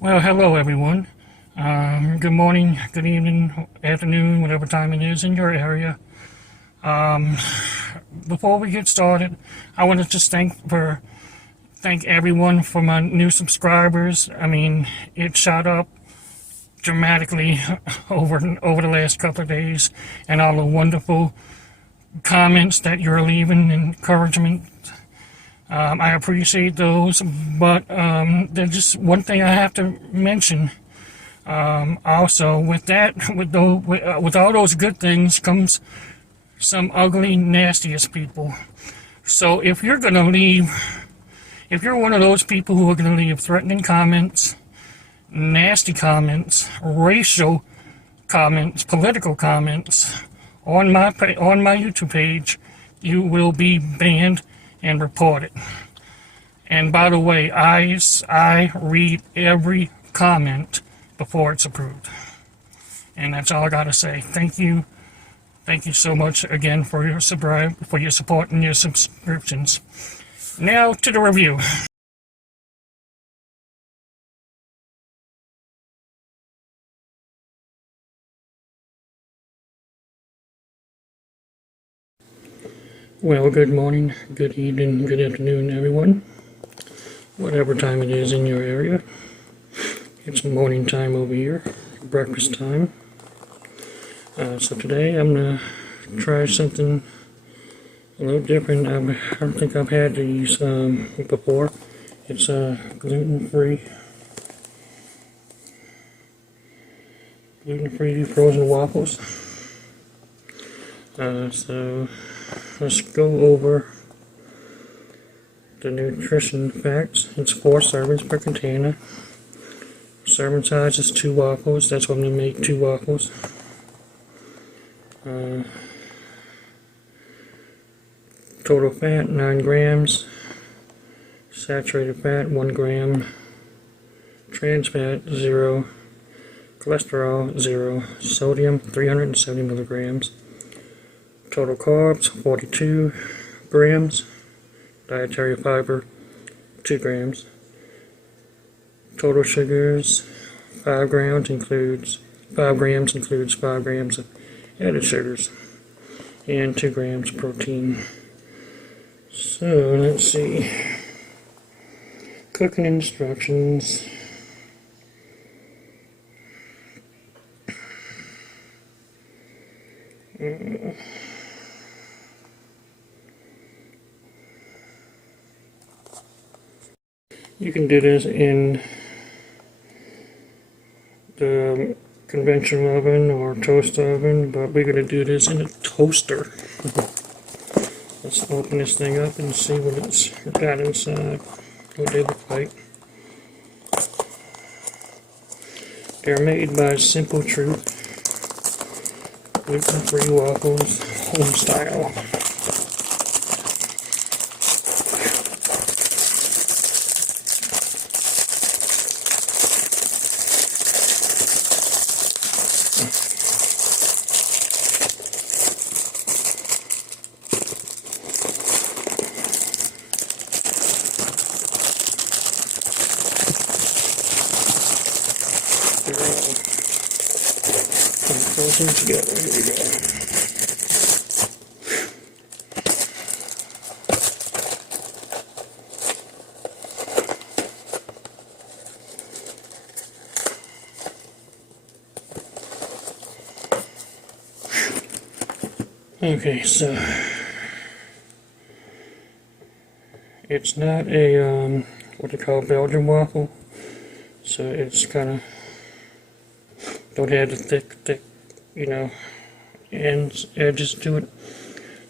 Well, hello everyone. Good morning, good evening, afternoon, whatever time it is in your area. Before we get started, I want to just thank everyone for my new subscribers. I mean, it shot up dramatically over the last couple of days, and all the wonderful comments that you're leaving, encouragement. I appreciate those, but there's just one thing I have to mention. Also, with all those good things comes some ugly, nastiest people. So if you're one of those people who are gonna leave threatening comments, nasty comments, racial comments, political comments on my YouTube page, you will be banned and reported. And by the way, I read every comment before it's approved. And that's all I gotta say. Thank you so much again for your support and your subscriptions. Now to the review. Well, good morning, good evening, good afternoon, everyone. Whatever time it is in your area. It's morning time over here, breakfast time. So today I'm going to try something a little different. I don't think I've had these before. It's gluten-free frozen waffles. So let's go over the nutrition facts. It's 4 servings per container. Serving size is 2 waffles. That's what I'm going to make, 2 waffles. Total fat 9 grams. Saturated fat 1 gram. Trans fat 0. Cholesterol 0. Sodium 370 milligrams. Total carbs 42 grams. Dietary fiber 2 grams. Total sugars 5 grams includes 5 grams of added sugars and 2 grams protein. So let's see. Cooking instructions. You can do this in the conventional oven or toast oven, but we're going to do this in a toaster. Let's open this thing up and see what it's got inside, what they look like. They're made by Simple Truth, gluten-free waffles, home style. Frozen together. Here we go. Okay, so it's not a what they call Belgian waffle, so it's kind of don't have the thick, you know, edges to it.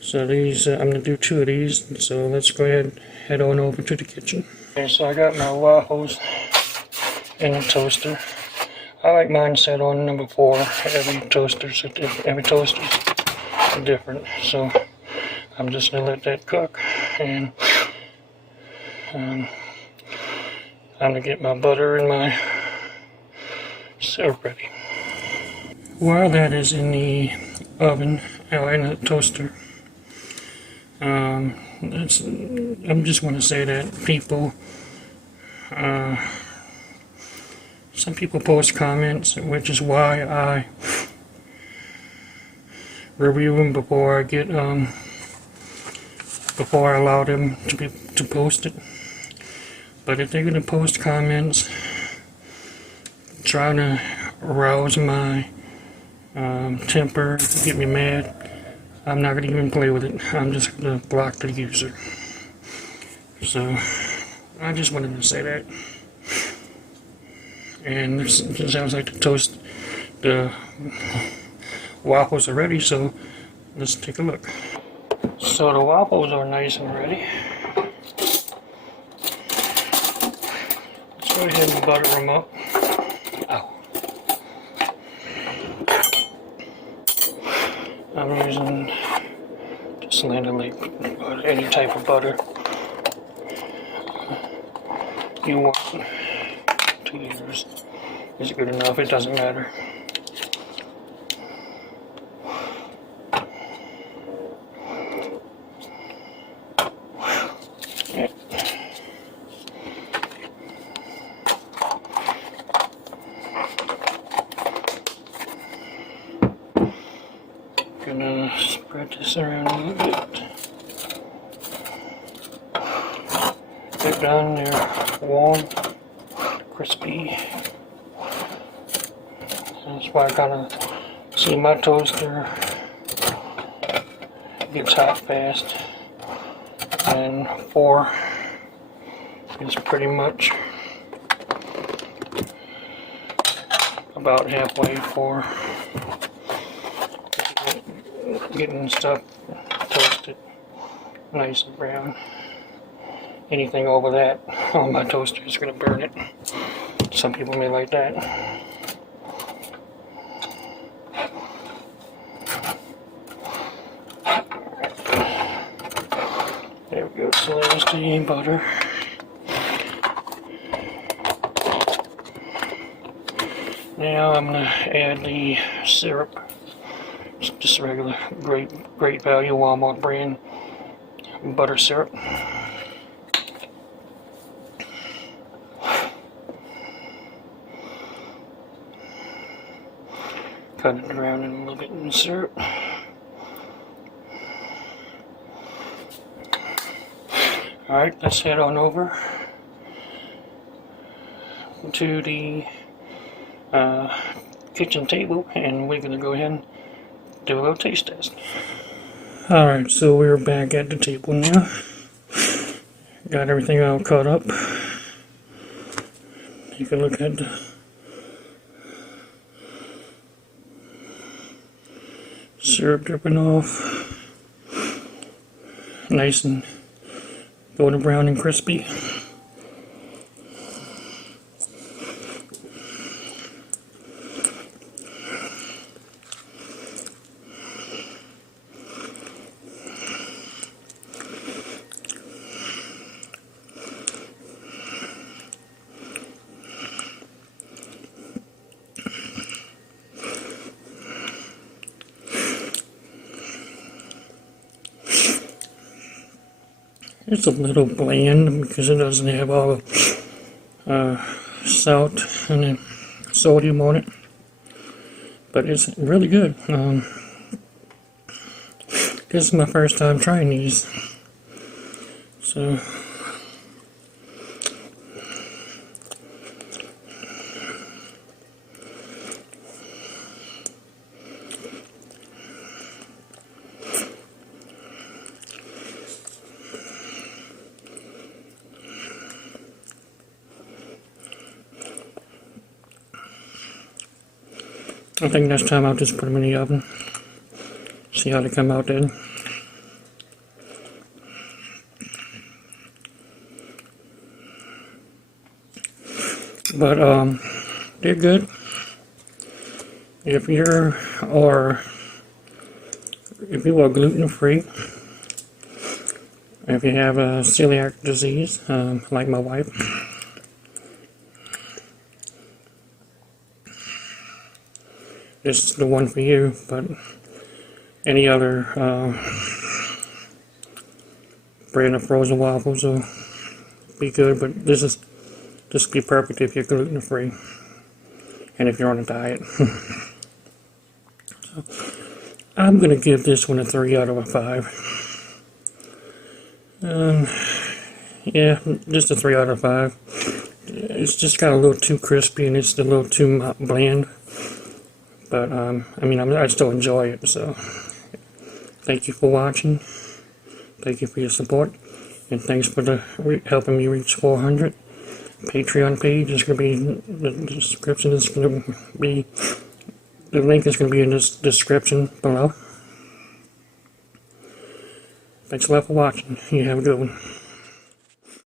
So these, I'm going to do 2 of these, so let's go ahead and head on over to the kitchen. Okay, so I got my waffles in the toaster. I like mine set on number 4. Every toaster's different, so I'm just going to let that cook, and I'm going to get my butter and my syrup ready. While that is in the oven, or in the toaster, I'm just going to say that people some people post comments, which is why I review them before I get before I allow them to post it. But if they're gonna post comments trying to arouse my temper, get me mad, I'm not gonna even play with it. I'm just gonna block the user. So I just wanted to say that. And this sounds like the waffles are ready, so let's take a look. So the waffles are nice and ready. Let's go ahead and butter them up. Ow. I'm using just Land O'Lakes, any type of butter you want to use is good enough. It doesn't matter. Yeah. Gonna spread this around a little bit. They're done. They're warm, crispy. That's why I kind of see my toaster gets hot fast, and 4 is pretty much about halfway for getting stuff toasted nice and brown. Anything over that on my toaster is going to burn it. Some people may like that. There we go, so there's the butter. Now I'm going to add the syrup. It's just regular great value Walmart brand butter syrup. Cut it around in a little bit in the syrup. Alright, let's head on over to the kitchen table, and we're going to go ahead and do a little taste test. Alright, so we're back at the table now. Got everything all cut up. You can look at the syrup dripping off. Nice and golden brown and crispy. It's a little bland because it doesn't have all the salt and the sodium on it, but it's really good. This is my first time trying these, so I think next time I'll just put them in the oven, see how they come out then. But they're good. If you are gluten free, if you have a celiac disease, like my wife, this is the one for you. But any other brand of frozen waffles will be good. But this will be perfect if you're gluten free. and if you're on a diet. So, I'm going to give this one a 3 out of a 5. Yeah, just a 3 out of 5. It's just got a little too crispy and it's a little too bland. But, I mean, I still enjoy it, so thank you for watching. Thank you for your support. And thanks for helping me reach 400. Patreon page is going to be, the description is going to be, the link is going to be in this description below. Thanks a lot for watching. You have a good one.